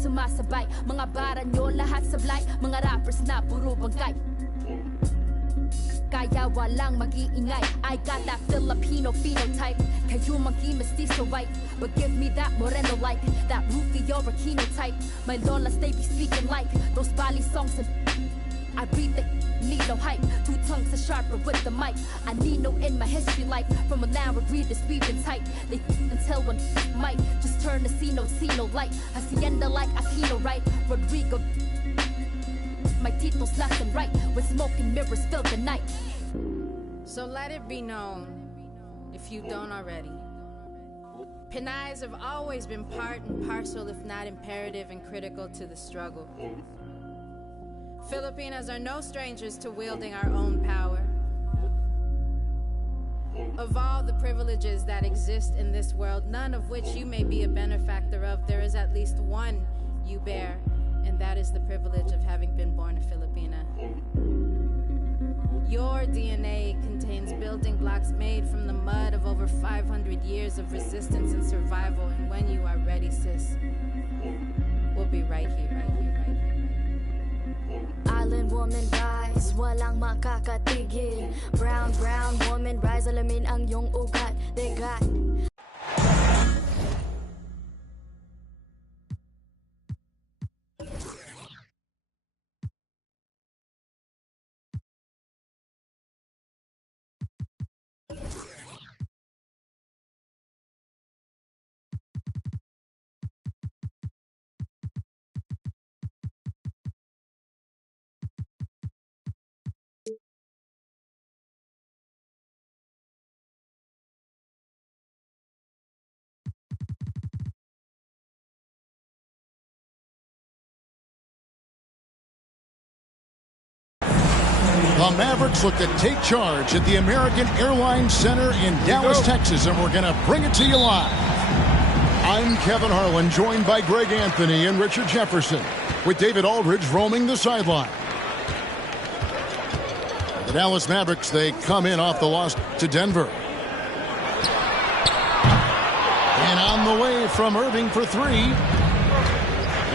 sumasabay. Mga bara nyo lahat sablay, mga rappers na puro bangkay. Kaya walang mag-iingay. I got that Filipino phenotype. Kayo magi-mestizo white, but give me that moreno like that Rufio Aquino type. My lolas they be speaking like those Bali songs and I read the need no hype. Two tongues are sharper with the mic. I need no in my history life. From a now readers we've been tight. They until one might just turn to see no light. Hacienda like Aquino right. Rodrigo. My titles left and right, with smoke and mirrors fill the night. So let it be known, if you don't already, Pinays have always been part and parcel, if not imperative and critical to the struggle. Filipinas are no strangers to wielding our own power. Of all the privileges that exist in this world, none of which you may be a benefactor of, there is at least one you bear. And that is the privilege of having been born a Filipina. Your DNA contains building blocks made from the mud of over 500 years of resistance and survival. And when you are ready, sis, we'll be right here, right here, right here. Island woman rise, walang makakatigil. Brown woman rise, alamin ang iyong ugat. They got The Mavericks look to take charge at the American Airlines Center in Dallas, Texas, and we're going to bring it to you live. I'm Kevin Harlan, joined by Greg Anthony and Richard Jefferson, with David Aldridge roaming the sideline. The Dallas Mavericks, they come in off the loss to Denver. And on the way from Irving for three.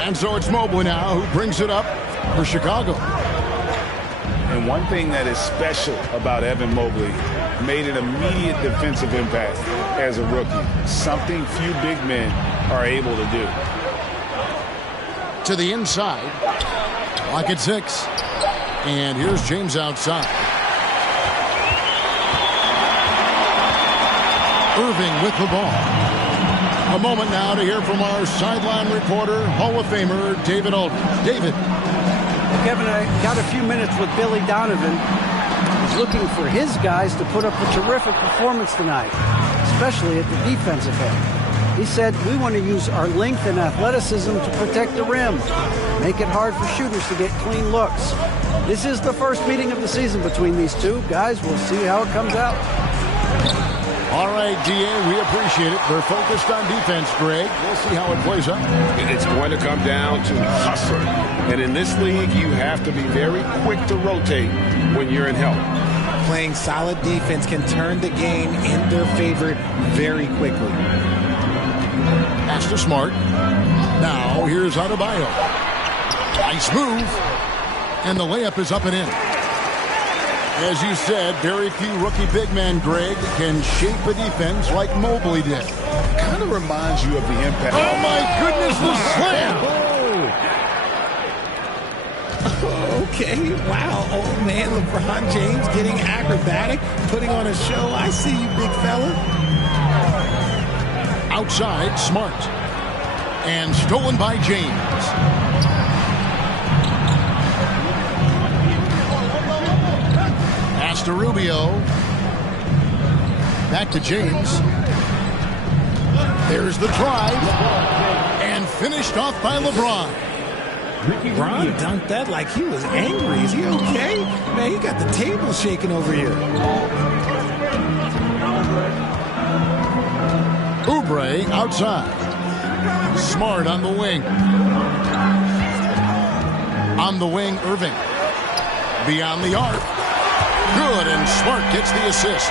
And so it's Mobley now who brings it up for Chicago. And one thing that is special about Evan Mobley, made an immediate defensive impact as a rookie. Something few big men are able to do. To the inside. Lock at 6. And here's James outside. Irving with the ball. A moment now to hear from our sideline reporter, Hall of Famer David Aldridge. David. Kevin, I got a few minutes with Billy Donovan. He's looking for his guys to put up a terrific performance tonight, especially at the defensive end. He said, we want to use our length and athleticism to protect the rim, make it hard for shooters to get clean looks. This is the first meeting of the season between these two. Guys, we'll see how it comes out. All right, DA, we appreciate it. They're focused on defense, Greg. We'll see how it plays out. It's going to come down to hustle. And in this league, you have to be very quick to rotate when you're in help. Playing solid defense can turn the game in their favor very quickly. Pass to Smart. Now, here's Adebayo. Nice move. And the layup is up and in. As you said, very few rookie big men, Greg, can shape a defense like Mobley did. Kind of reminds you of the impact. Oh, my goodness, the slam! Okay, wow. Old man LeBron James getting acrobatic, putting on a show. I see you, big fella. Outside, Smart. And stolen by James. Pass to Rubio. Back to James. There's the drive. And finished off by LeBron. Ron dunked that like he was angry. Is he okay? Man, he got the table shaking over here. Oubre outside. Smart on the wing. On the wing, Irving. Beyond the arc. Good, and Smart gets the assist.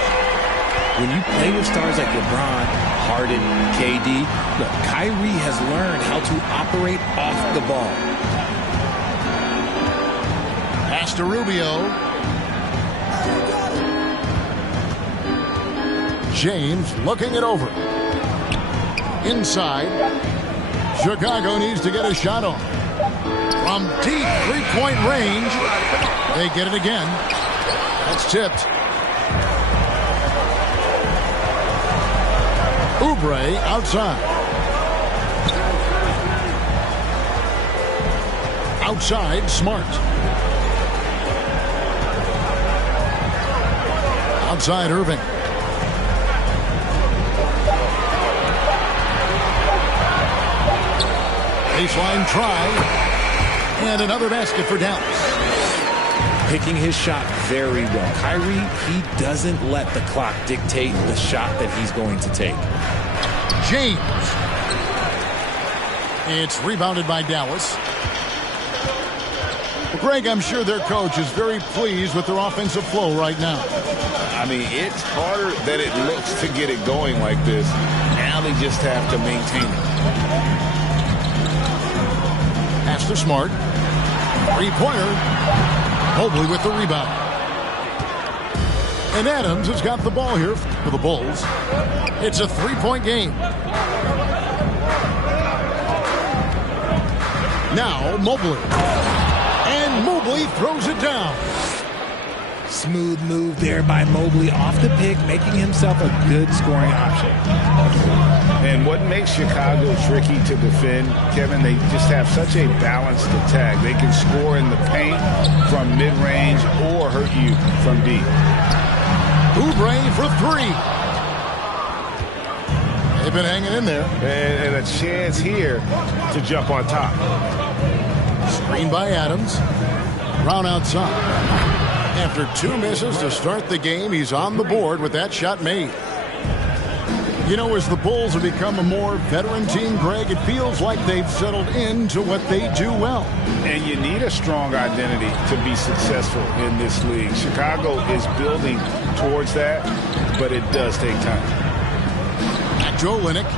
When you play with stars like LeBron, hardened KD. Look, Kyrie has learned how to operate off the ball. Pass to Rubio. James looking it over. Inside. Chicago needs to get a shot on. From deep three-point range. They get it again. That's tipped. Oubre outside. Outside, Smart. Outside, Irving. Baseline try. And another basket for Dallas. Picking his shot very well. Kyrie, he doesn't let the clock dictate the shot that he's going to take. James. It's rebounded by Dallas. Well, Greg, I'm sure their coach is very pleased with their offensive flow right now. I mean, it's harder than it looks to get it going like this. Now they just have to maintain it. Pass to Smart. Three-pointer. Mobley with the rebound. And Adams has got the ball here for the Bulls. It's a three-point game. Now Mobley. And Mobley throws it down. Smooth move there by Mobley off the pick, making himself a good scoring option. And what makes Chicago tricky to defend, Kevin, they just have such a balanced attack. They can score in the paint from mid-range or hurt you from deep. Oubre for three. They've been hanging in there. And a chance here to jump on top. Screen by Adams. Brown outside. After two misses to start the game, he's on the board with that shot made. You know, as the Bulls have become a more veteran team, Greg, it feels like they've settled into what they do well. And you need a strong identity to be successful in this league. Chicago is building towards that, but it does take time. Back to Olynyk.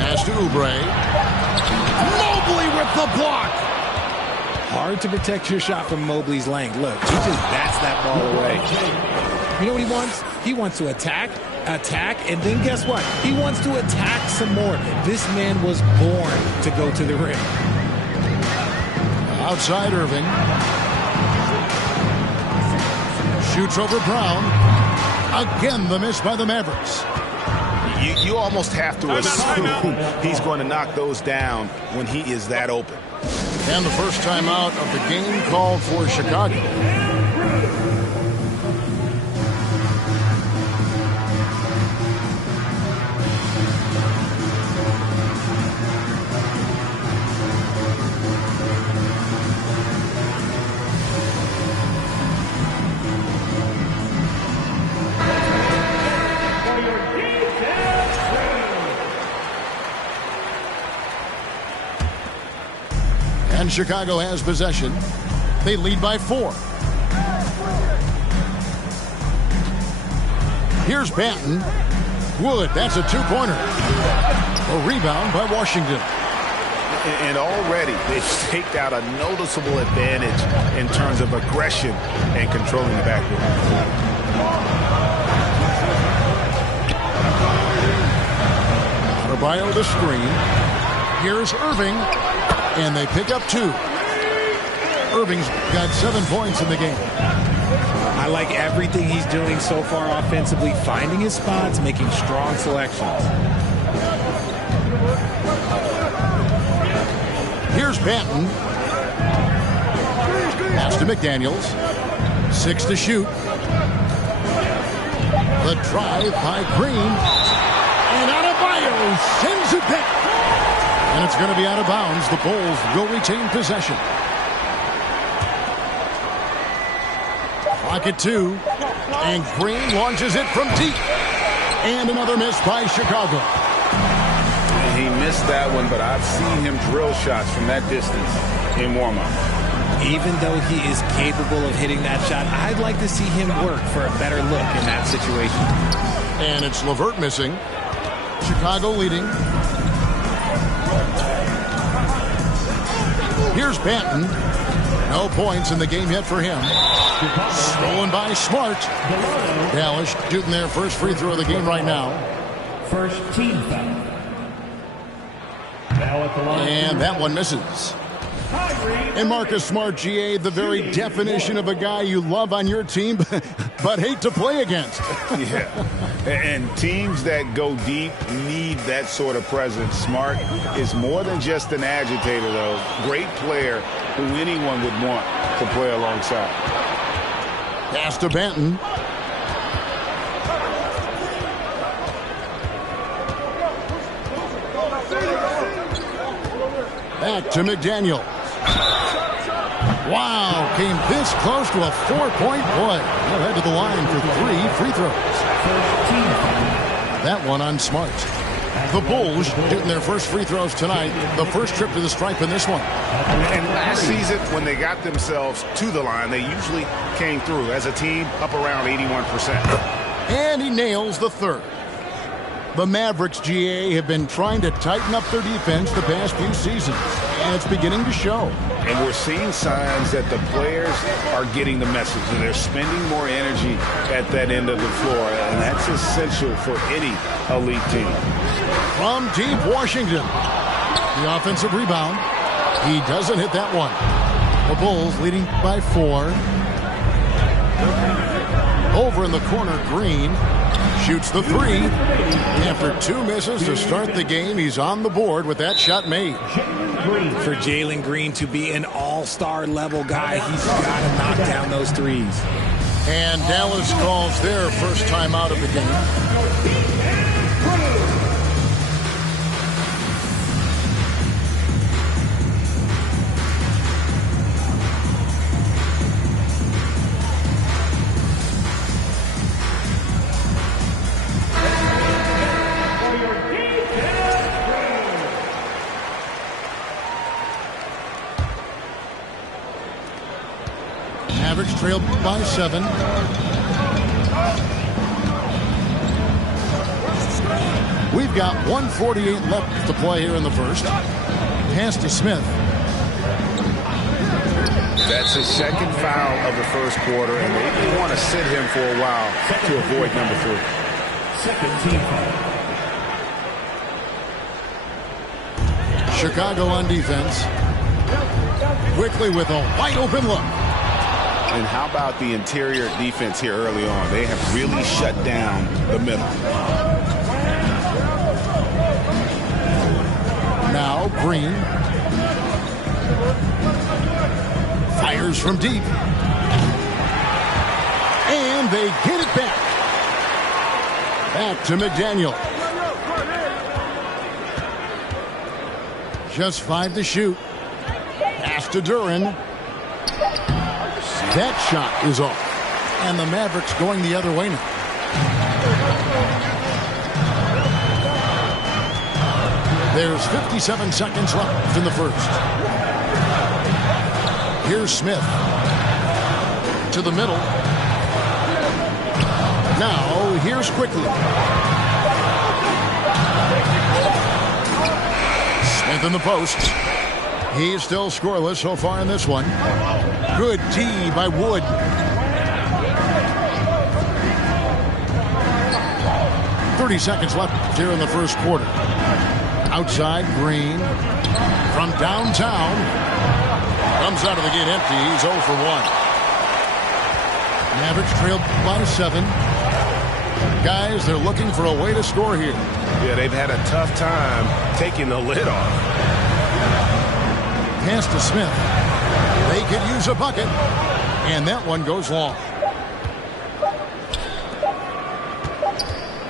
Pass to Oubre. Mobley with the block. Hard to protect your shot from Mobley's length. Look, he just bats that ball away. You know what he wants? He wants to attack, and then guess what? He wants to attack some more. This man was born to go to the rim. Outside Irving. Shoots over Brown. Again, the miss by the Mavericks. You almost have to assume he's going to knock those down when he is that open. And the first time out of the game called for Chicago. And Chicago has possession. They lead by 4. Here's Banton. Wood, that's a two-pointer. A rebound by Washington. And already they've staked out a noticeable advantage in terms of aggression and controlling the backcourt. Adebayo the screen. Here's Irving. And they pick up 2. Irving's got 7 points in the game. I like everything he's doing so far offensively, finding his spots, making strong selections. Here's Banton. Pass to McDaniels. 6 to shoot. The drive by Green. And Adebayo sends it back. And it's going to be out of bounds. The Bulls will retain possession. Clock at 2. And Green launches it from deep. And another miss by Chicago. He missed that one, but I've seen him drill shots from that distance in warm-up. Even though he is capable of hitting that shot, I'd like to see him work for a better look in that situation. And it's LeVert missing. Chicago leading. Here's Banton. No points in the game yet for him. Stolen by Smart. Dallas shooting their first free throw of the game right now. First team foul. And that one misses. And Marcus Smart, GA, the very definition of a guy you love on your team, but hate to play against. Yeah, and teams that go deep need that sort of presence. Smart is more than just an agitator, though. Great player who anyone would want to play alongside. Pass to Banton. Back to McDaniel. Wow, came this close to a 4-point play. They'll head to the line for 3 free throws. That one on Smart. The Bulls shooting their first free throws tonight. The first trip to the stripe in this one. And last season, when they got themselves to the line, they usually came through as a team up around 81%. And he nails the third. The Mavericks, GA, have been trying to tighten up their defense the past few seasons, and it's beginning to show. And we're seeing signs that the players are getting the message, and they're spending more energy at that end of the floor, and that's essential for any elite team. From deep Washington, the offensive rebound. He doesn't hit that one. The Bulls leading by 4. Over in the corner, Green shoots the 3. After 2 misses to start the game, he's on the board with that shot made. For Jalen Green to be an all-star level guy, he's got to knock down those threes. And Dallas calls their first time out of the game. Mavericks trailed by 7. We've got 1:48 left to play here in the first. Pass to Smith. That's his second foul of the first quarter, and they want to sit him for a while to avoid number 3. Second team foul. Chicago on defense. Quickly with a wide open look. And how about the interior defense here early on? They have really shut down the middle. Now Green fires from deep. And they get it back. Back to McDaniel. Just 5 to shoot. Pass to Duran. That shot is off. And the Mavericks going the other way now. There's 57 seconds left in the first. Here's Smith. To the middle. Now, here's Quickly. Smith in the post. He's still scoreless so far in this one. Good D by Wood. .30 seconds left here in the first quarter. Outside, Green. From downtown. Comes out of the gate empty. He's 0 for 1. Mavericks trailed by 7. Guys, they're looking for a way to score here. Yeah, they've had a tough time taking the lid off. Pass to Smith. They could use a bucket. And that one goes long.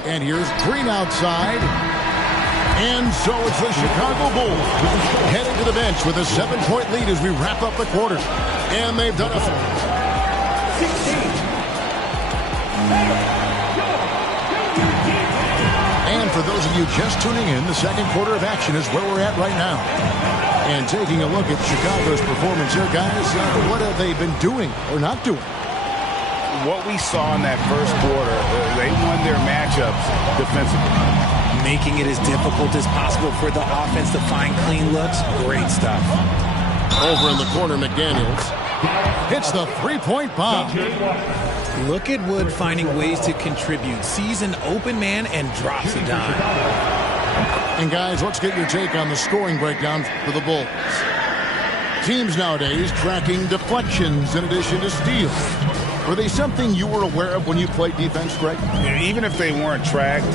And here's Green outside. And so it's the Chicago Bulls heading to the bench with a 7-point lead as we wrap up the quarter. And they've done it. And for those of you just tuning in, the second quarter of action is where we're at right now. And taking a look at Chicago's performance here, guys, what have they been doing or not doing? What we saw in that first quarter, They won their matchups defensively. Making it as difficult as possible for the offense to find clean looks. Great stuff. Over in the corner, McDaniels hits the three-point bomb. Look at Wood finding ways to contribute. Sees an open man and drops a dime. And guys, let's get your take on the scoring breakdown for the Bulls. Teams nowadays tracking deflections in addition to steals. Were they something you were aware of when you played defense, Greg? Yeah, even if they weren't tracked,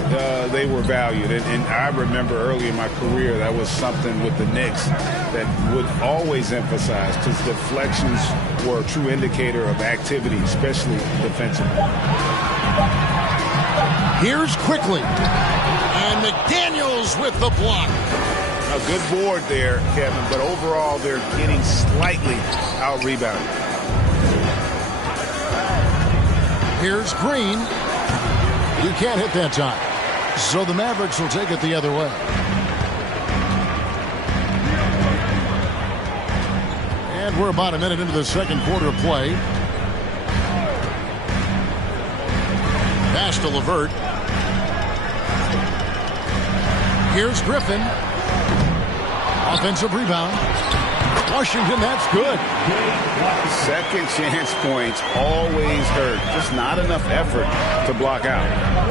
they were valued. And I remember early in my career, that was something with the Knicks that would always emphasize, because deflections were a true indicator of activity, especially defensively. Here's Quickly. And McDaniels with the block. A good board there, Kevin, but overall they're getting slightly out-rebounded. Here's Green. He can't hit that time. So the Mavericks will take it the other way. And we're about a minute into the second quarter of play. Pass to LeVert. Here's Griffin. Offensive rebound. Washington, that's good. Second chance points always hurt. Just not enough effort to block out.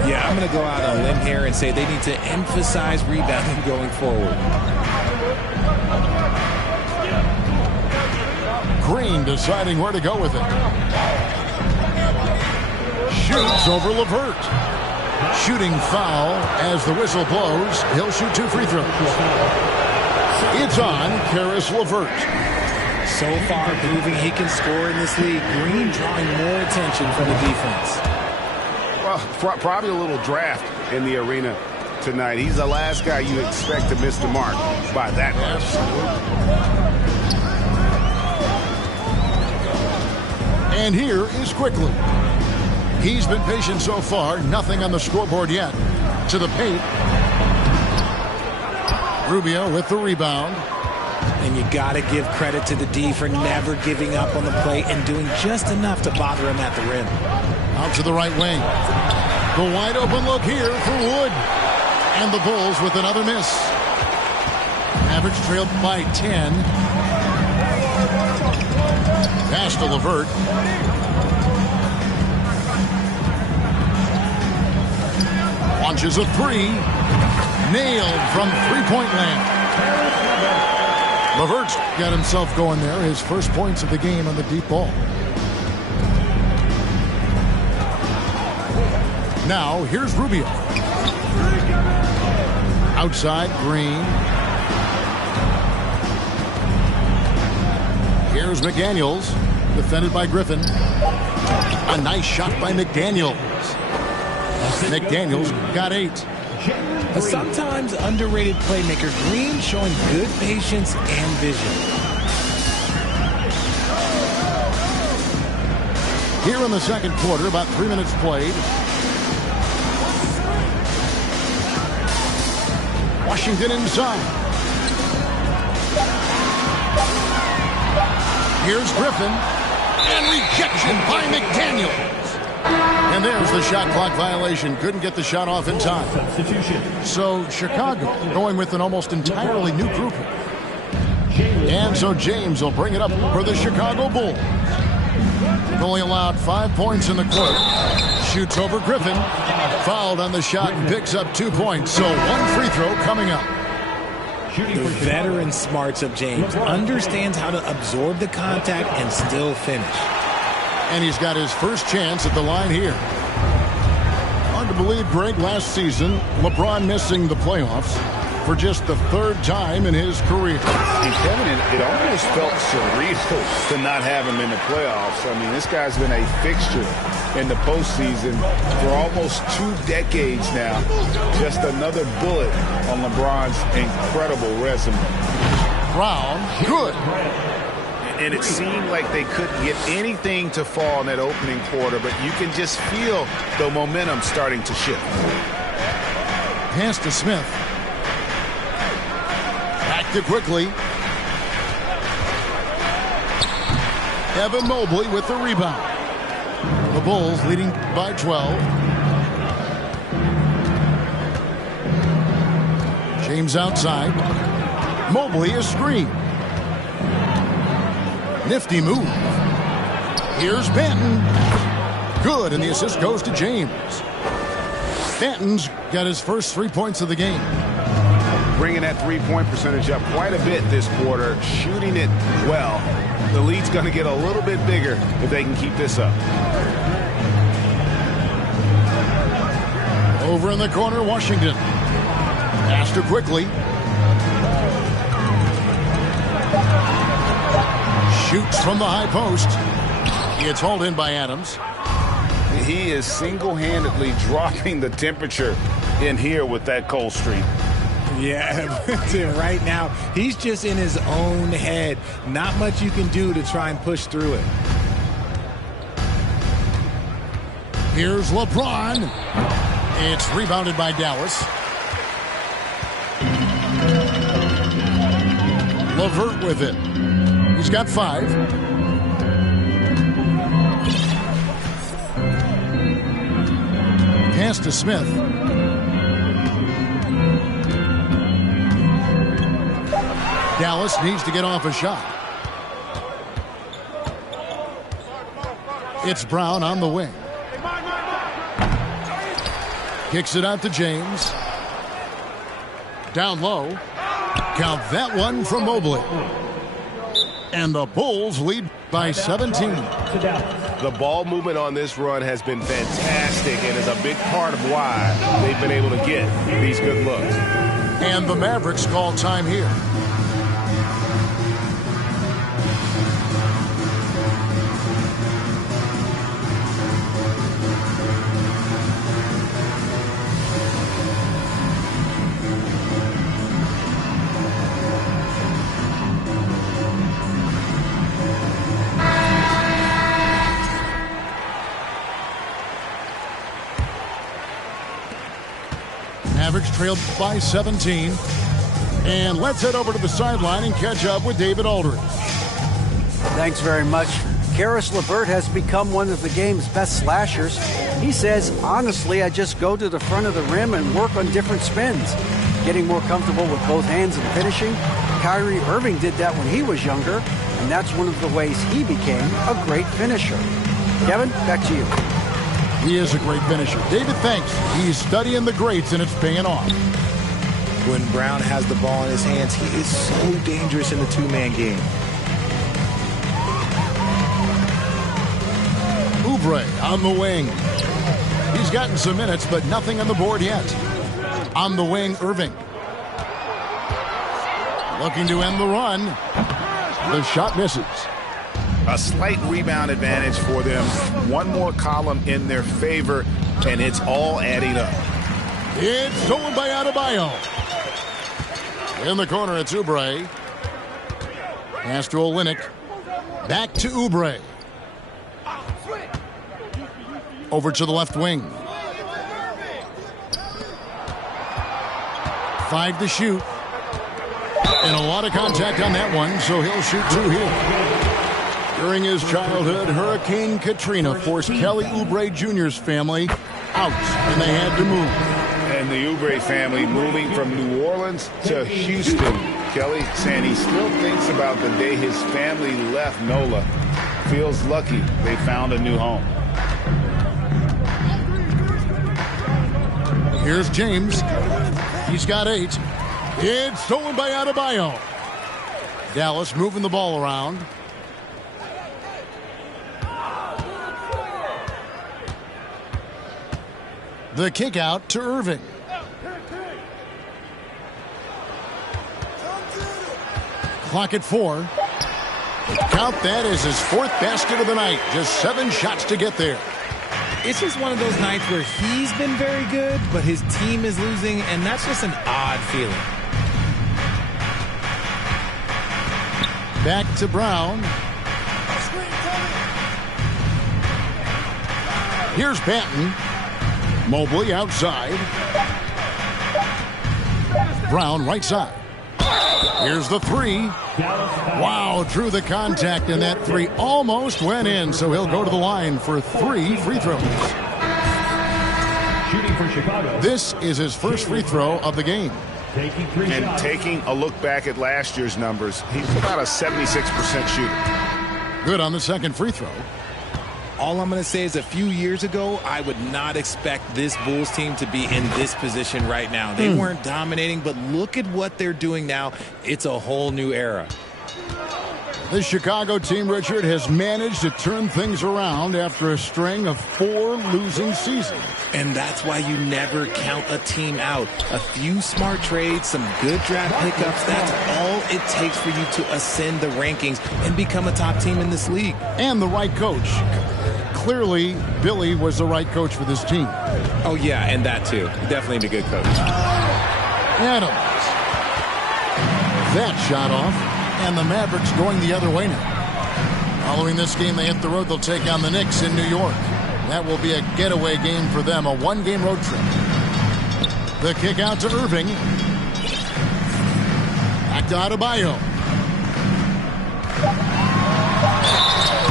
Yeah, I'm going to go out on a limb here and say they need to emphasize rebounding going forward. Green deciding where to go with it. Shoots over LeVert. Shooting foul as the whistle blows. He'll shoot 2 free throws. It's on Karis LeVert. So far proving he can score in this league. Green drawing more attention from the defense. Well, probably a little draft in the arena tonight. He's the last guy you expect to miss the mark by that much. And here is Quickly. He's been patient so far. Nothing on the scoreboard yet. To the paint. Rubio with the rebound. And you got to give credit to the D for never giving up on the play and doing just enough to bother him at the rim. Out to the right wing. The wide open look here for Wood. And the Bulls with another miss. Mavericks trailed by 10. Pass to LeVert. Launches a three. Nailed from three-point land. LeVert's got himself going there. His first points of the game on the deep ball. Now, here's Rubio. Outside, Green. Here's McDaniels. Defended by Griffin. A nice shot by McDaniels. McDaniels got 8. A sometimes underrated playmaker, Green showing good patience and vision. Here in the second quarter, about 3 minutes played. Washington inside. Here's Griffin. And rejection by McDaniels. And there's the shot clock violation. Couldn't get the shot off in time. So Chicago going with an almost entirely new group. And so James will bring it up for the Chicago Bulls. Only allowed 5 points in the quarter. Shoots over Griffin. Fouled on the shot and picks up 2 points. So 1 free throw coming up. The veteran smarts of James understands how to absorb the contact and still finish. And he's got his first chance at the line here. Hard to believe, Greg, last season, LeBron missing the playoffs for just the 3rd time in his career. And Kevin, it almost felt surreal to not have him in the playoffs. I mean, this guy's been a fixture in the postseason for almost 2 decades now. Just another bullet on LeBron's incredible resume. Brown, good. And it seemed like they couldn't get anything to fall in that opening quarter, but you can just feel the momentum starting to shift. Pass to Smith. Back to Quickly. Evan Mobley with the rebound. The Bulls leading by 12. James outside. Mobley is screened. Nifty move. Here's Benton. Good, and the assist goes to James. Benton's got his first 3 points of the game. Bringing that three-point percentage up quite a bit this quarter, shooting it well. The lead's going to get a little bit bigger if they can keep this up. Over in the corner, Washington. Pass to quickly. Shoots from the high post. It's hauled in by Adams. He is single-handedly dropping the temperature in here with that cold streak. Yeah, right now, he's just in his own head. Not much you can do to try and push through it. Here's LeBron. It's rebounded by Dallas. LeVert with it. He's got 5. Pass to Smith. Dallas needs to get off a shot. It's Brown on the wing. Kicks it out to James. Down low. Count that one from Mobley. And the Bulls lead by 17. The ball movement on this run has been fantastic and is a big part of why they've been able to get these good looks. And the Mavericks call time here. Mavericks trailed by 17. And let's head over to the sideline and catch up with David Aldridge. Thanks very much. Karis LeVert has become one of the game's best slashers. He says, honestly, I just go to the front of the rim and work on different spins. Getting more comfortable with both hands and finishing. Kyrie Irving did that when he was younger, and that's one of the ways he became a great finisher. Kevin, back to you. He is a great finisher. David, thanks. He's studying the greats, and it's paying off. When Brown has the ball in his hands, he is so dangerous in the two-man game. Oubre on the wing. He's gotten some minutes, but nothing on the board yet. On the wing, Irving. Looking to end the run. The shot misses. A slight rebound advantage for them. One more column in their favor, and it's all adding up. It's stolen by Adebayo. In the corner, it's Oubre. Pass to Olynyk. Back to Oubre. Over to the left wing. 5 to shoot. And a lot of contact on that one, so he'll shoot 2 here. During his childhood, Hurricane Katrina forced Kelly Oubre Jr.'s family out, and they had to move. And the Oubre family moving from New Orleans to Houston. Kelly saying he still thinks about the day his family left NOLA. Feels lucky they found a new home. Here's James. He's got 8. It's stolen by Adebayo. Dallas moving the ball around. The kick out to Irving. Clock at 4. Count that as his 4th basket of the night. Just 7 shots to get there. It's just one of those nights where he's been very good, but his team is losing, and that's just an odd feeling. Back to Brown. Here's Patton. Mobley outside. Brown right side. Here's the 3. Wow, drew the contact, and that 3 almost went in, so he'll go to the line for 3 free throws. Shooting for Chicago. This is his first free throw of the game. And taking a look back at last year's numbers, he's about a 76% shooter. Good on the second free throw. All I'm going to say is a few years ago, I would not expect this Bulls team to be in this position right now. They weren't dominating, but look at what they're doing now. It's a whole new era. The Chicago team, Richard, has managed to turn things around after a string of 4 losing seasons. And that's why you never count a team out. A few smart trades, some good draft pickups, that's all it takes for you to ascend the rankings and become a top team in this league. And the right coach. Clearly, Billy was the right coach for this team. Oh, yeah, and that too. Definitely a good coach. Adams. That shot off. And the Mavericks going the other way now. Following this game, they hit the road. They'll take on the Knicks in New York. That will be a getaway game for them, a 1-game road trip. The kick out to Irving. Back to Adebayo.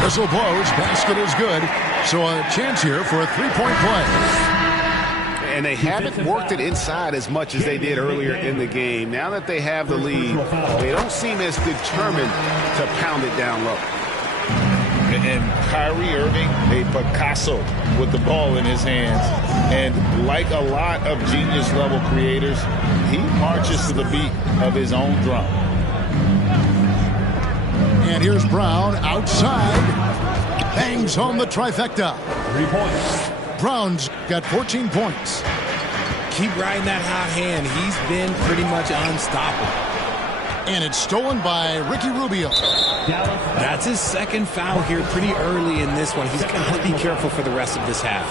Whistle blows. Basket is good. So a chance here for a 3-point play. And they haven't worked it inside as much as they did earlier in the game. Now that they have the lead, they don't seem as determined to pound it down low. And Kyrie Irving, a Picasso with the ball in his hands. And like a lot of genius-level creators, he marches to the beat of his own drum. And here's Brown outside. Bangs home the trifecta. 3 points. Brown's got 14 points. Keep riding that hot hand. He's been pretty much unstoppable. And it's stolen by Ricky Rubio. That's his second foul here pretty early in this one. He's got to be careful for the rest of this half.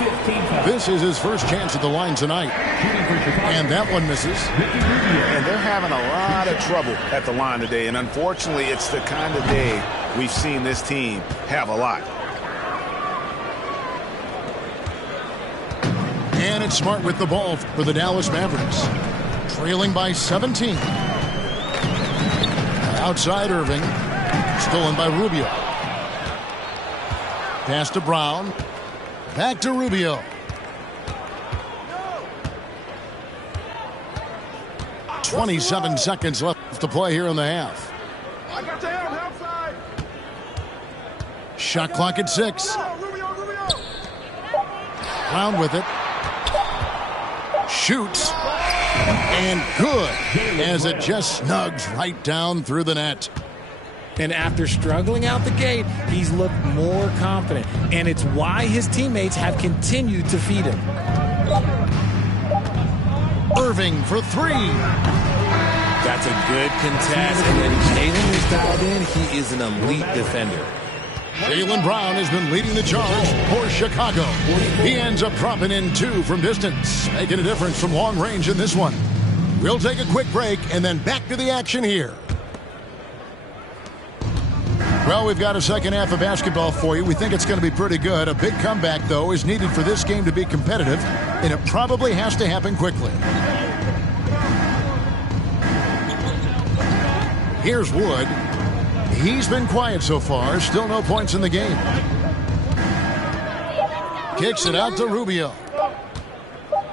This is his first chance at the line tonight. And that one misses. And they're having a lot of trouble at the line today. And unfortunately, it's the kind of day we've seen this team have a lot. And it's Smart with the ball for the Dallas Mavericks. Trailing by 17. Outside Irving. Stolen by Rubio. Pass to Brown. Back to Rubio. .27 seconds left to play here in the half. Shot clock at 6. Brown with it. Shoots. And good, as it just snugs right down through the net. And after struggling out the gate, he's looked more confident. And it's why his teammates have continued to feed him. Irving for 3. That's a good contest. And when Jalen is dialed in, he is an elite defender. Jaylen Brown has been leading the charge for Chicago. He ends up dropping in 2 from distance, making a difference from long range in this one. We'll take a quick break and then back to the action here. Well, we've got a second half of basketball for you. We think it's going to be pretty good. A big comeback, though, is needed for this game to be competitive, and it probably has to happen quickly. Here's Wood. He's been quiet so far. Still no points in the game. Kicks it out to Rubio.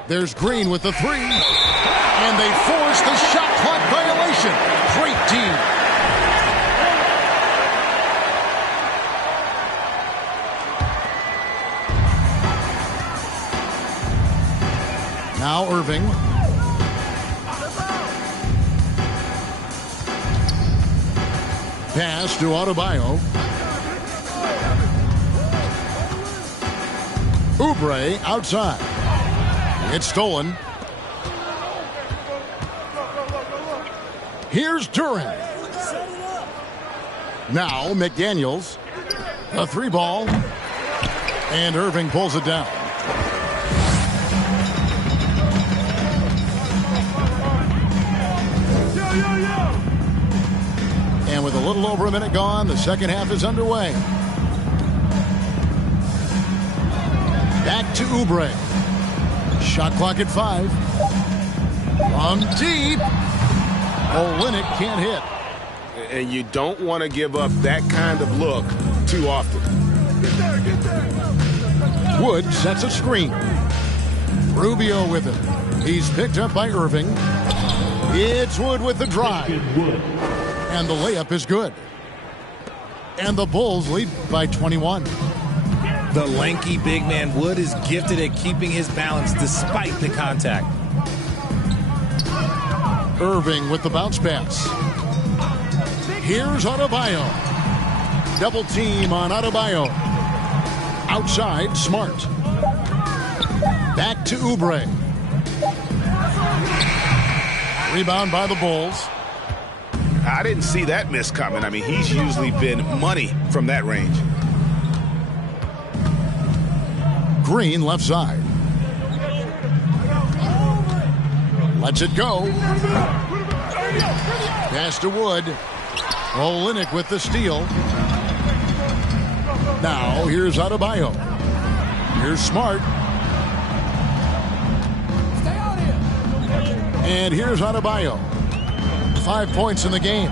There's Green with the 3. And they force the shot clock violation. Great team. Now Irving. Pass to Adebayo. Oubre outside. It's stolen. Here's Duran. Now McDaniels. A 3 ball. And Irving pulls it down. And with a little over a minute gone, the second half is underway. Back to Oubre. Shot clock at 5. From deep. Olynyk can't hit. And you don't want to give up that kind of look too often. Wood sets a screen. Rubio with it. He's picked up by Irving. It's Wood with the drive. And the layup is good. And the Bulls lead by 21. The lanky big man Wood is gifted at keeping his balance despite the contact. Irving with the bounce pass. Here's Adebayo. Double team on Adebayo. Outside, Smart. Back to Oubre. Rebound by the Bulls. I didn't see that miss coming. I mean, he's usually been money from that range. Green left side. Lets it go. Pass to Wood. Olynyk with the steal. Now here's Adebayo. Here's Smart. And here's Adebayo. 5 points in the game.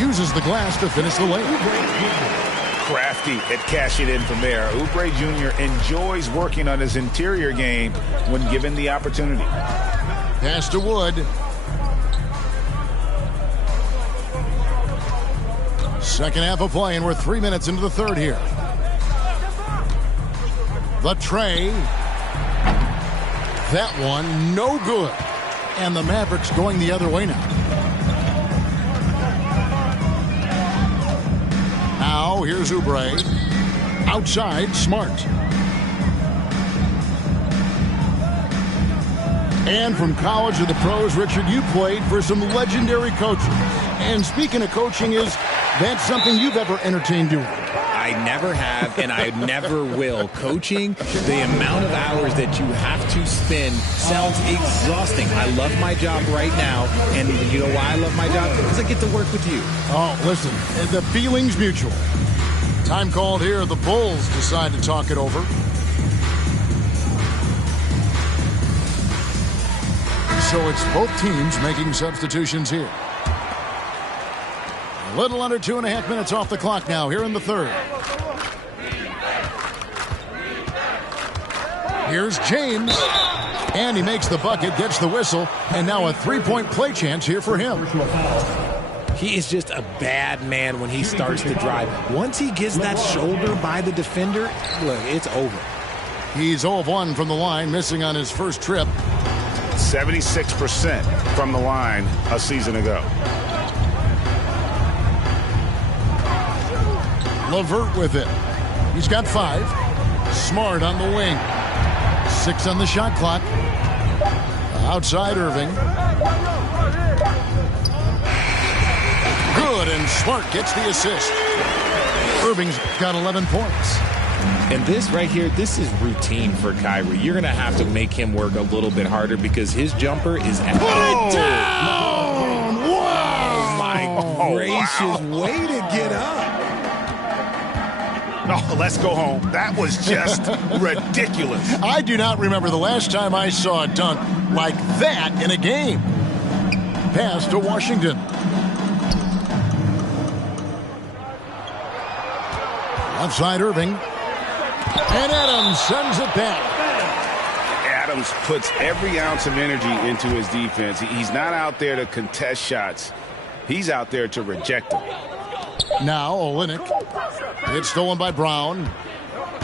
Uses the glass to finish the layup. Crafty at cashing in from there. Oubre Jr. enjoys working on his interior game when given the opportunity. Pass to Wood. Second half of play, and we're 3 minutes into the third here. The tray. That one, no good. And the Mavericks going the other way now. Now, here's Oubre. Outside, Smart. And from college to the pros, Richard, you played for some legendary coaches. And speaking of coaching, is that something you've ever entertained doing? I never have, and I never will. Coaching, the amount of hours that you have to spend sounds exhausting. I love my job right now, and you know why I love my job? Because I get to work with you. Oh, listen, the feeling's mutual. Time called here. The Bulls decide to talk it over. So it's both teams making substitutions here. A little under 2.5 minutes off the clock now here in the third. Here's James. And he makes the bucket, gets the whistle, and now a three-point play chance here for him. He is just a bad man when he starts to drive. Once he gets that shoulder by the defender, look, it's over. He's 0 of 1 from the line, missing on his first trip. 76% from the line a season ago. LeVert with it. He's got 5. Smart on the wing. 6 on the shot clock. Outside Irving. Good, and Smart gets the assist. Irving's got 11 points. And this right here, this is routine for Kyrie. You're going to have to make him work a little bit harder because his jumper is at Put it down! Wow! Oh, my gracious. Wow. Way to get up. Oh, let's go home. That was just ridiculous. I do not remember the last time I saw a dunk like that in a game. Pass to Washington. Left side Irving. And Adams sends it back. Adams puts every ounce of energy into his defense. He's not out there to contest shots. He's out there to reject them. Now Olynyk. It's stolen by Brown.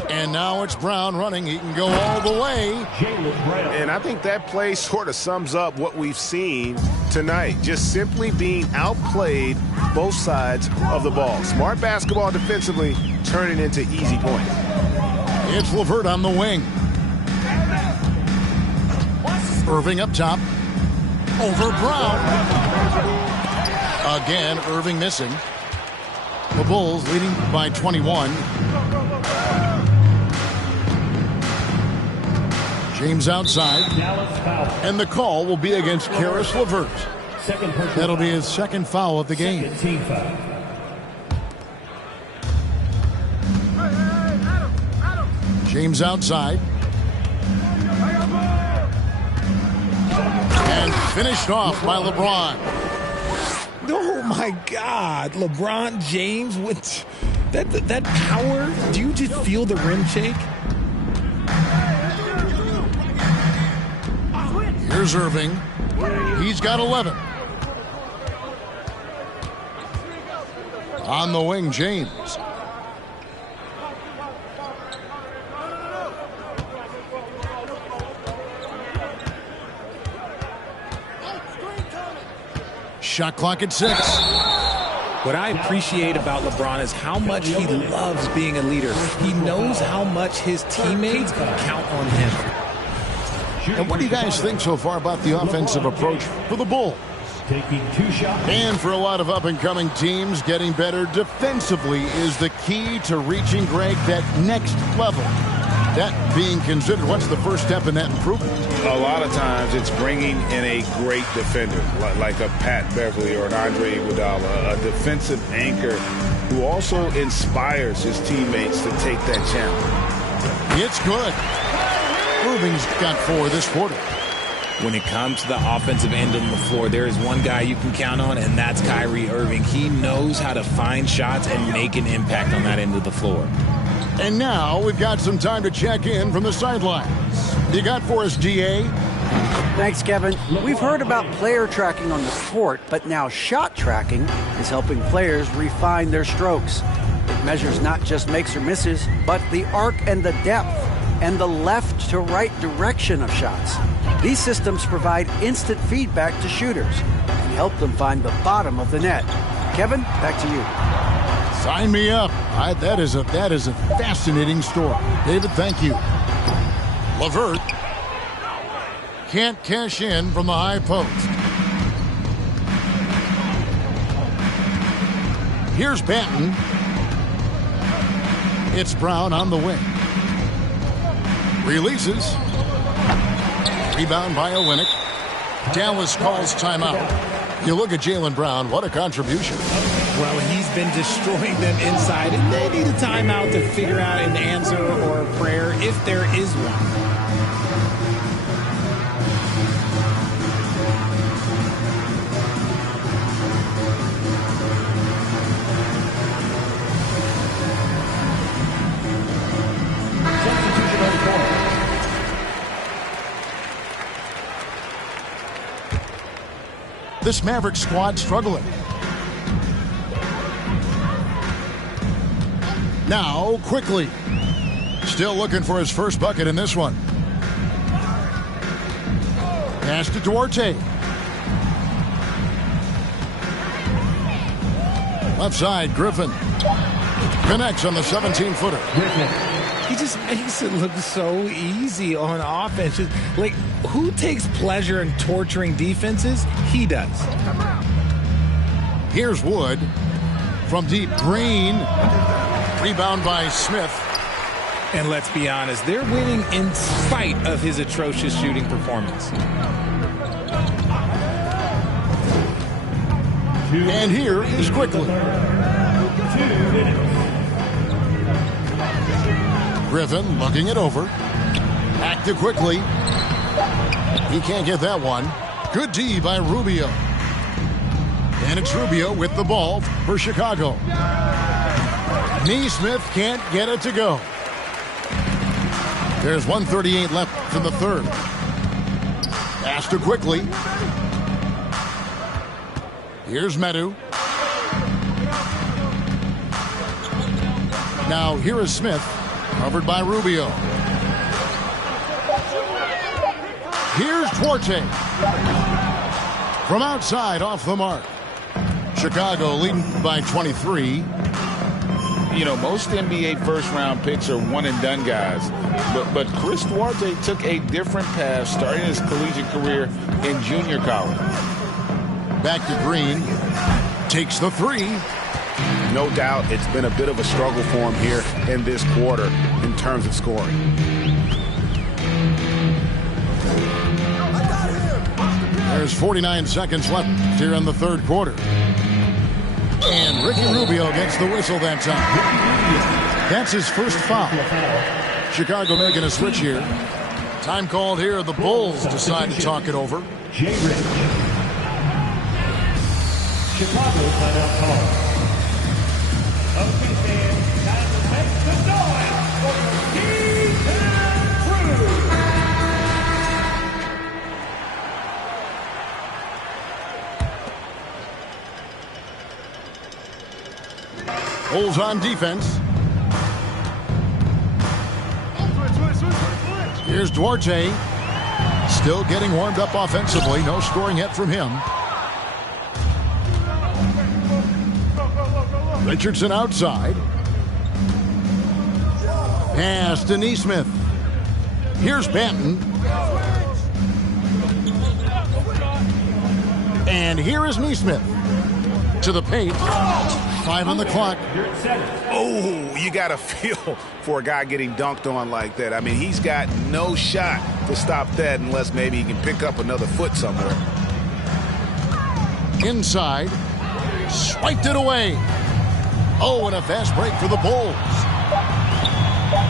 And now it's Brown running. He can go all the way. And I think that play sort of sums up what we've seen tonight. Just simply being outplayed both sides of the ball. Smart basketball defensively, turning into easy points. It's LeVert on the wing. Irving up top. Over Brown. Again, Irving missing. The Bulls leading by 21. James outside. And the call will be against Karis LeVert. That'll be his second foul of the game. James outside. And finished off by LeBron. Oh, my God. LeBron James with that power. Do you just feel the rim shake? Here's Irving. He's got 11. On the wing, James. Shot clock at 6. What I appreciate about LeBron is how much he loves being a leader. He knows how much his teammates count on him. And what do you guys think so far about the offensive approach for the Bulls? Taking 2 shots. And for a lot of up-and-coming teams, getting better defensively is the key to reaching, Greg, that next level. That being considered, what's the first step in that improvement? A lot of times it's bringing in a great defender, like a Pat Beverly or an Andre Iguodala, a defensive anchor who also inspires his teammates to take that challenge. It's good. Irving's got 4 this quarter. When it comes to the offensive end of the floor, there is one guy you can count on, and that's Kyrie Irving. He knows how to find shots and make an impact on that end of the floor. And now we've got some time to check in from the sidelines. You got for us, DA? Thanks, Kevin. We've heard about player tracking on the court, but now shot tracking is helping players refine their strokes. It measures not just makes or misses, but the arc and the depth and the left to right direction of shots. These systems provide instant feedback to shooters and help them find the bottom of the net. Kevin, back to you. Sign me up. That is a fascinating story. David, thank you. LeVert can't cash in from the high post. Here's Banton. It's Brown on the wing. Releases. Rebound by Olynyk. Dallas calls timeout. You look at Jaylen Brown, what a contribution. Well, he's been destroying them inside, and they need a timeout to figure out an answer or a prayer if there is one. This Mavericks squad struggling. Now, quickly. Still looking for his first bucket in this one. Pass to Duarte. Left side, Griffin. Connects on the 17-footer. He just makes it look so easy on offense. Just, like, who takes pleasure in torturing defenses? He does. Here's Wood. From deep, Green. Rebound by Smith. And let's be honest, they're winning in spite of his atrocious shooting performance. And here is Quickly. Griffin looking it over. Back to Quickly. He can't get that one. Good D by Rubio. And it's Rubio with the ball for Chicago. Neesmith can't get it to go. There's 1:38 left in the third. Pass to Quickly. Here's Medu. Now here is Smith. Covered by Rubio. Here's Duarte. From outside, off the mark. Chicago leading by 23. You know, most NBA first-round picks are one-and-done guys. But Chris Duarte took a different path starting his collegiate career in junior college. Back to Green. Takes the three. No doubt it's been a bit of a struggle for him here in this quarter in terms of scoring. There's 49 seconds left here in the third quarter. And Ricky Rubio gets the whistle that time. That's his first foul. Chicago making a switch here. Time called here. The Bulls decide to talk it over. Chicago timeout call. Okay, fans, time to make some noise for the T-Town Crew. 1 Bulls on defense. Here's Duarte. Still getting warmed up offensively. No scoring yet from him. Richardson outside. Pass to Neesmith. Here's Banton. And here is Neesmith. To the paint. 5 on the clock. Oh, you got to feel for a guy getting dunked on like that. I mean, he's got no shot to stop that unless maybe he can pick up another foot somewhere. Inside. Swiped it away. Oh, and a fast break for the Bulls.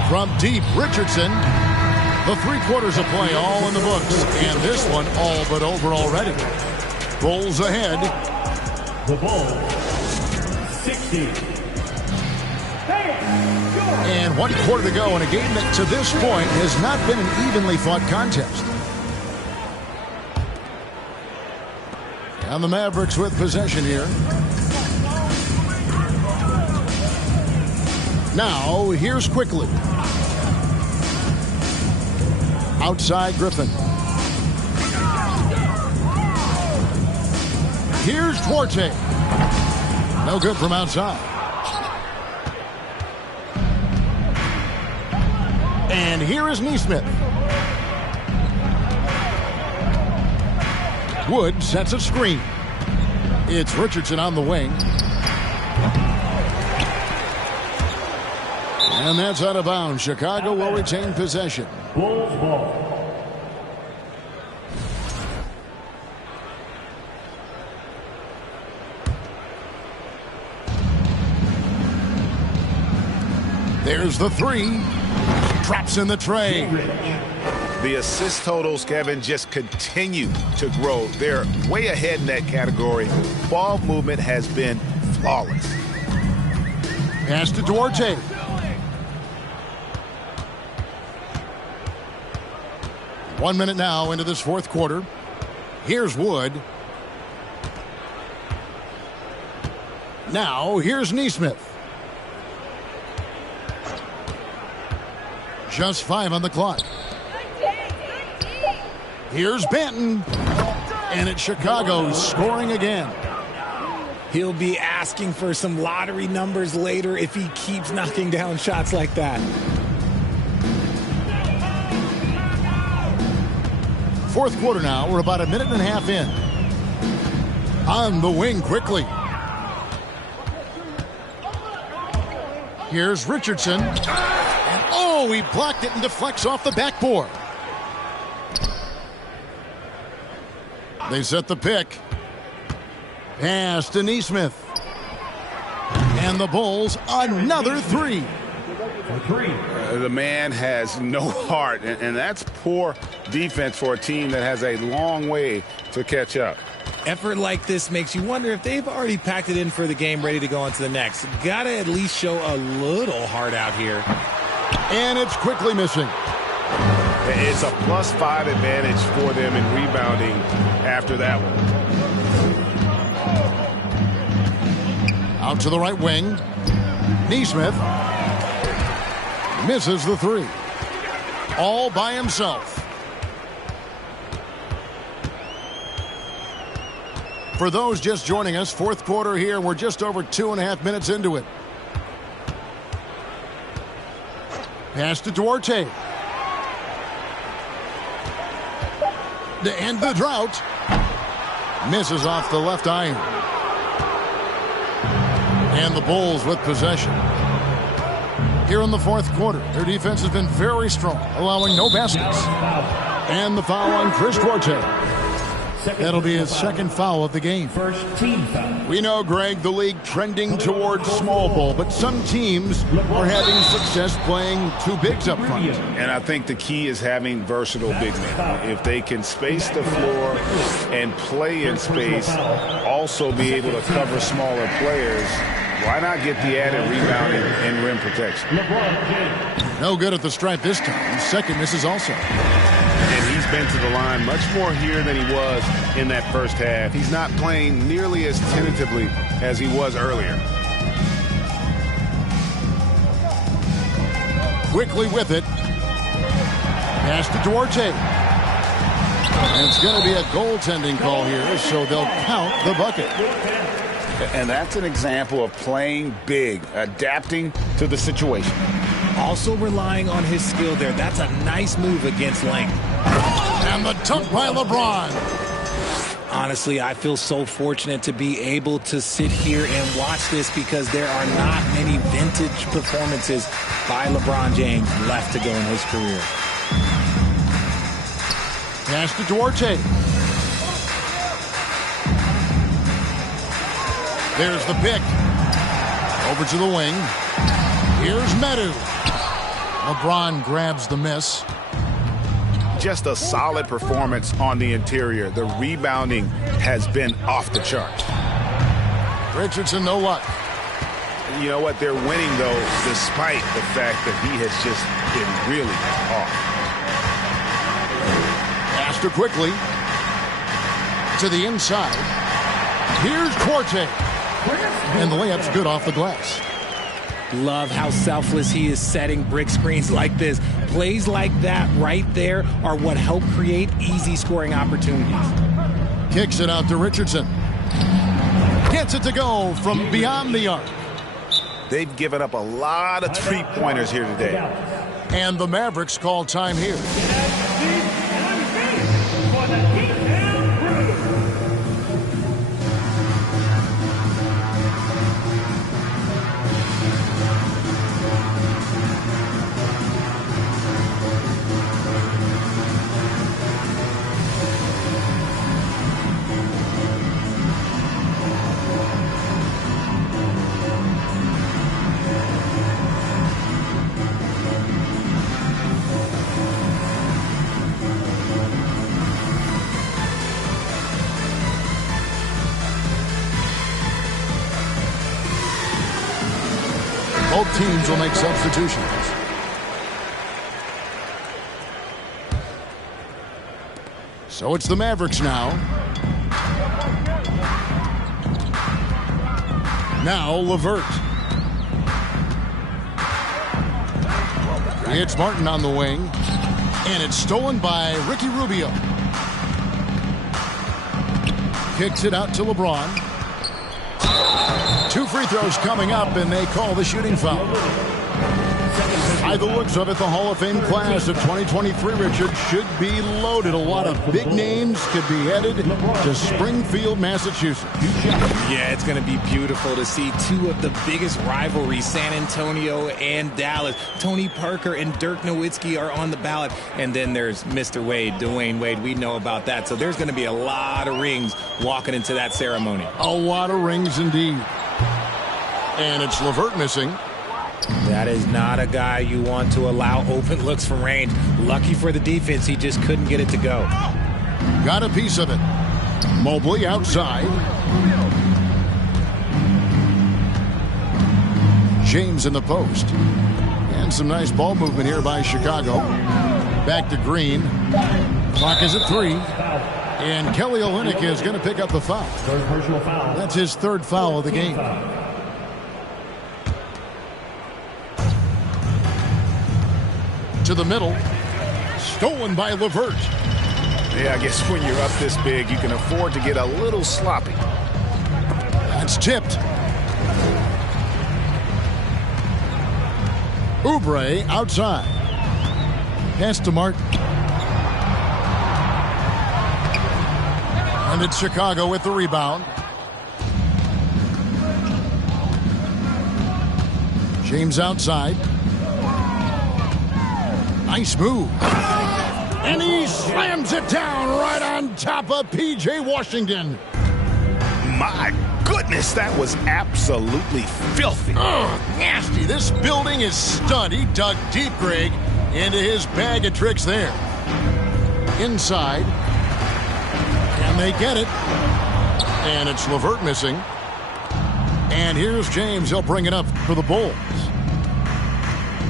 From deep, Richardson. The 3 quarters of play all in the books. And this one all but over already. Bulls ahead. The Bulls, 60. And 1 quarter to go in a game that to this point has not been an evenly fought contest. And the Mavericks with possession here. Now, here's Quickly. Outside Griffin. Here's Duarte. No good from outside. And here is Neesmith. Wood sets a screen. It's Richardson on the wing. And that's out of bounds. Chicago will retain possession. Bulls ball. There's the 3. Drops in the tray. The assist totals, Kevin, just continue to grow. They're way ahead in that category. Ball movement has been flawless. Pass to Duarte. One minute now into this 4th quarter. Here's Wood. Now, here's Neesmith. Just 5 on the clock. Here's Banton. And it's Chicago scoring again. He'll be asking for some lottery numbers later if he keeps knocking down shots like that. 4th quarter now. We're about a minute and a half in. On the wing quickly. Here's Richardson. And oh, he blocked it and deflects off the backboard. They set the pick. Pass to Neesmith. And the Bulls another 3. The man has no heart, and that's poor defense for a team that has a long way to catch up. Effort like this makes you wonder if they've already packed it in for the game, ready to go on to the next. Gotta at least show a little heart out here. And it's quickly missing. It's a +5 advantage for them in rebounding after that one. Out to the right wing. Neesmith misses the 3. All by himself. For those just joining us, 4th quarter here. We're just over 2.5 minutes into it. Pass to Duarte. To end the drought. Misses off the left iron. And the Bulls with possession. Here in the 4th quarter, their defense has been very strong, allowing no baskets. And the foul on Chris Duarte. That'll be his 2nd foul of the game. First team foul. We know, Greg, the league trending towards small ball, but some teams are having success playing 2 bigs up front. And I think the key is having versatile big men. If they can space the floor and play in space, also be able to cover smaller players, why not get the added rebounding and rim protection? No good at the stripe this time. 2nd misses also. And he's been to the line much more here than he was in that first half. He's not playing nearly as tentatively as he was earlier. quickly with it. Pass to Duarte. And it's going to be a goaltending call here, so they'll count the bucket. And that's an example of playing big, adapting to the situation. Also relying on his skill there. That's a nice move against length. And the dunk by LeBron. Honestly, I feel so fortunate to be able to sit here and watch this because there are not many vintage performances by LeBron James left to go in his career. Pass to Duarte. There's the pick. Over to the wing. Here's Medu. LeBron grabs the miss. Just a solid performance on the interior. The rebounding has been off the charts. Richardson, no luck. You know what? They're winning, though, despite the fact that he has just been really off. Faster quickly. To the inside. Here's Duarte. And the layup's good off the glass. Love how selfless he is setting brick screens like this. Plays like that right there are what help create easy scoring opportunities. Kicks it out to Richardson. Gets it to go from beyond the arc. They've given up a lot of three-pointers here today. And the Mavericks call time here. Both teams will make substitutions. So it's the Mavericks now. Now LeVert. It's Martin on the wing. And it's stolen by Ricky Rubio. Kicks it out to LeBron. 2 free throws coming up, and they call the shooting foul. By the looks of it, the Hall of Fame class of 2023, Richard, should be loaded. A lot of big names could be headed to Springfield, Massachusetts. Yeah, it's going to be beautiful to see two of the biggest rivalries, San Antonio and Dallas. Tony Parker and Dirk Nowitzki are on the ballot. And then there's Mr. Wade, Dwayne Wade. We know about that. So there's going to be a lot of rings walking into that ceremony. A lot of rings indeed. And it's LeVert missing. That is not a guy you want to allow open looks from range. Lucky for the defense, he just couldn't get it to go. Got a piece of it. Mobley outside. James in the post. And some nice ball movement here by Chicago. Back to Green. Clock is at 3. And Kelly Olynyk is going to pick up the foul. Third personal foul. That's his third foul of the game. To the middle. Stolen by LeVert. Yeah, I guess when you're up this big, you can afford to get a little sloppy. That's tipped. Oubre outside. Pass to Martin. And it's Chicago with the rebound. James outside. Nice move. And he slams it down right on top of P.J. Washington. My goodness, that was absolutely filthy. Ugh, nasty. This building is stunned. He dug deep, Greg, into his bag of tricks there. Inside. And they get it. And it's LeVert missing. And here's James. He'll bring it up for the Bulls.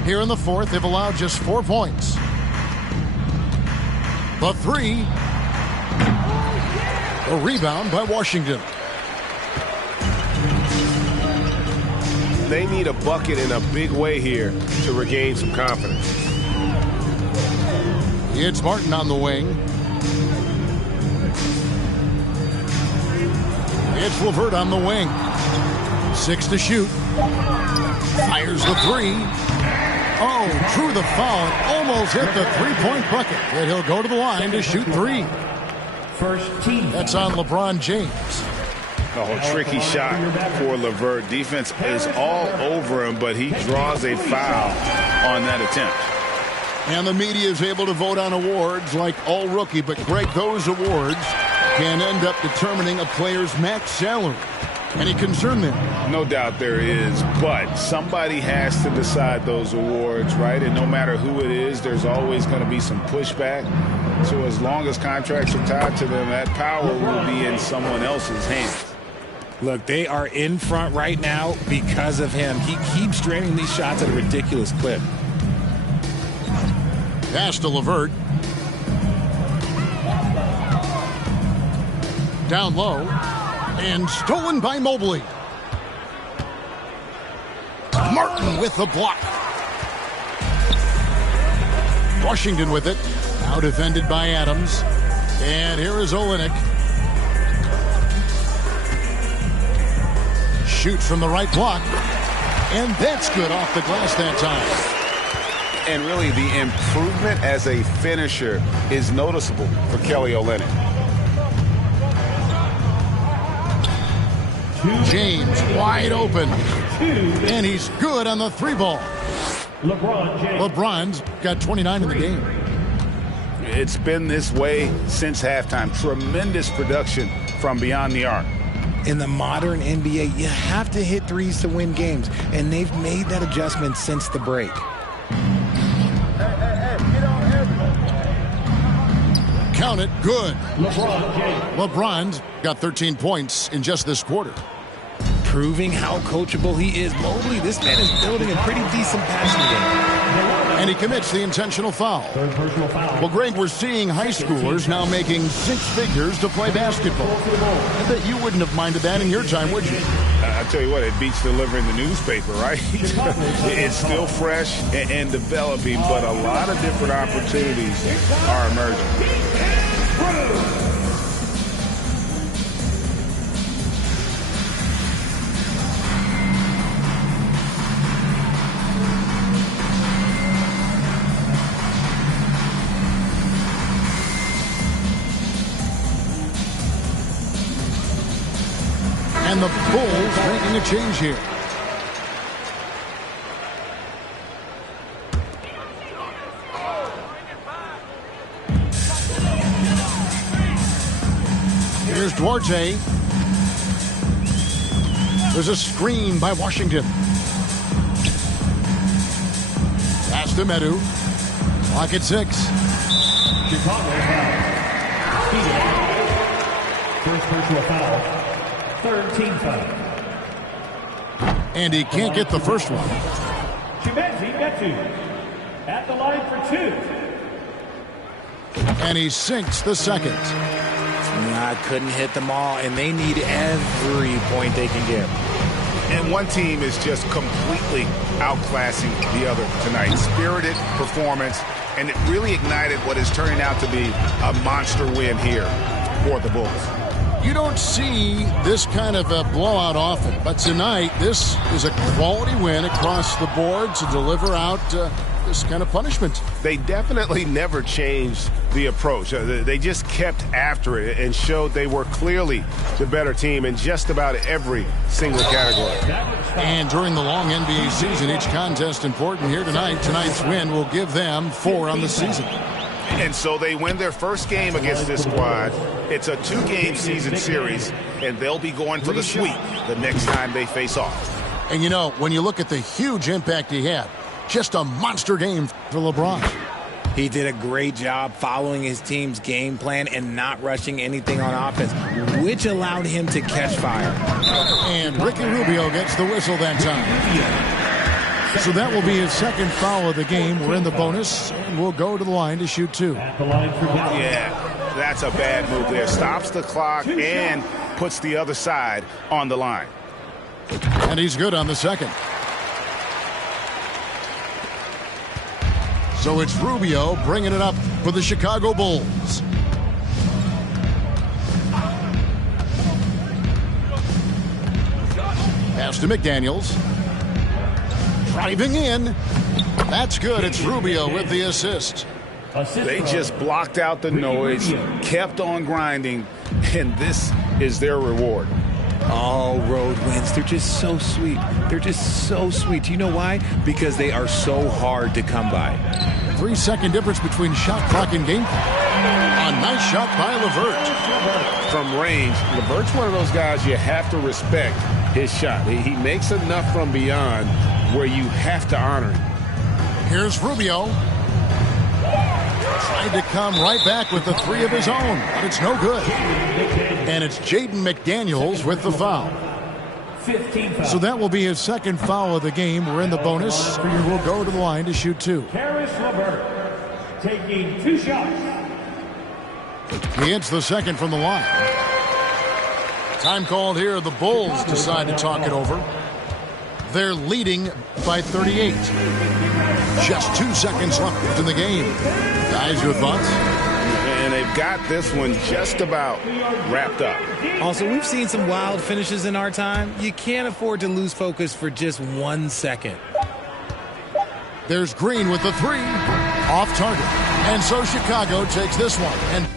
Here in the fourth, they've allowed just 4 points. The 3. A rebound by Washington. they need a bucket in a big way here to regain some confidence. It's Martin on the wing. It's LeVert on the wing. 6 to shoot. Fires the 3. Oh, drew the foul and almost hit the three-point bucket. And he'll go to the line to shoot 3. First team. That's on LeBron James. Oh, tricky shot for LeVert. Defense is all over him, but he draws a foul on that attempt. And the media is able to vote on awards like All Rookie. But, Greg, those awards can end up determining a player's max salary. Any concern there? No doubt there is, but somebody has to decide those awards, right? And no matter who it is, there's always going to be some pushback. So as long as contracts are tied to them, that power will be in someone else's hands. Look, they are in front right now because of him. He keeps draining these shots at a ridiculous clip. Pass to LeVert. Down low. And stolen by Mobley. Martin with the block. Washington with it. Now defended by Adams. And here is Olynyk. Shoots from the right block. And that's good off the glass that time. And really the improvement as a finisher is noticeable for Kelly Olynyk. James wide open. And he's good on the 3-ball. LeBron's got 29 in the game. It's been this way since halftime. Tremendous production from beyond the arc. In the modern NBA, you have to hit threes to win games, and they've made that adjustment since the break. Count it, good. LeBron's got 13 points in just this quarter. Proving how coachable he is. Mobley, this man is building a pretty decent passing game. And he commits the intentional foul. Well, Greg, we're seeing high schoolers now making 6 figures to play basketball. I bet you wouldn't have minded that in your time, would you? I tell you what, it beats delivering the newspaper, right? It's still fresh and developing, but a lot of different opportunities are emerging. And the Bulls making a change here. Here's Duarte. There's a screen by Washington. Pass to Medu. Clock at 6. Chicago foul. First personal foul. Third team foul. And he can't get the first one. Chimezie Metu at the line for 2. And he sinks the second. I couldn't hit them all, and they need every point they can get. And one team is just completely outclassing the other tonight. Spirited performance, and it really ignited what is turning out to be a monster win here for the Bulls. You don't see this kind of a blowout often, but tonight this is a quality win across the board to deliver out this kind of punishment. They definitely never changed the approach. They just kept after it and showed they were clearly the better team in just about every single category. And during the long NBA season, each contest important here tonight. Tonight's win will give them 4 on the season. And so they win their first game against this squad. It's a 2-game season series, and they'll be going for the sweep the next time they face off. And you know, when you look at the huge impact he had, just a monster game for LeBron. He did a great job following his team's game plan and not rushing anything on offense, which allowed him to catch fire. And Ricky Rubio gets the whistle that time. So that will be his second foul of the game. We're in the bonus, and we'll go to the line to shoot 2. Yeah, that's a bad move there. Stops the clock and puts the other side on the line. And he's good on the second. So it's Rubio bringing it up for the Chicago Bulls. Pass to McDaniels. Driving in. That's good. It's Rubio with the assist. They just blocked out the noise, kept on grinding, and this is their reward. All road wins. They're just so sweet. They're just so sweet. You know why? Because they are so hard to come by. 3-second difference between shot clock and game clock. A nice shot by LeVert. From range, LeVert's one of those guys you have to respect his shot. He makes enough from beyond where you have to honor him. Here's Rubio. Tried to come right back with the three of his own, but it's no good. And it's Jaden McDaniels with the foul. So that will be his second foul of the game. We're in the bonus. He will go to the line to shoot 2. Karis LeVert taking 2 shots. He hits the second from the line. Time called here. The Bulls decide to talk it over. They're leading by 38. Just 2 seconds left in the game. Guys, your thoughts? And they've got this one just about wrapped up. Also, we've seen some wild finishes in our time. You can't afford to lose focus for just 1 second. There's Green with the 3. Off target. And so Chicago takes this one. And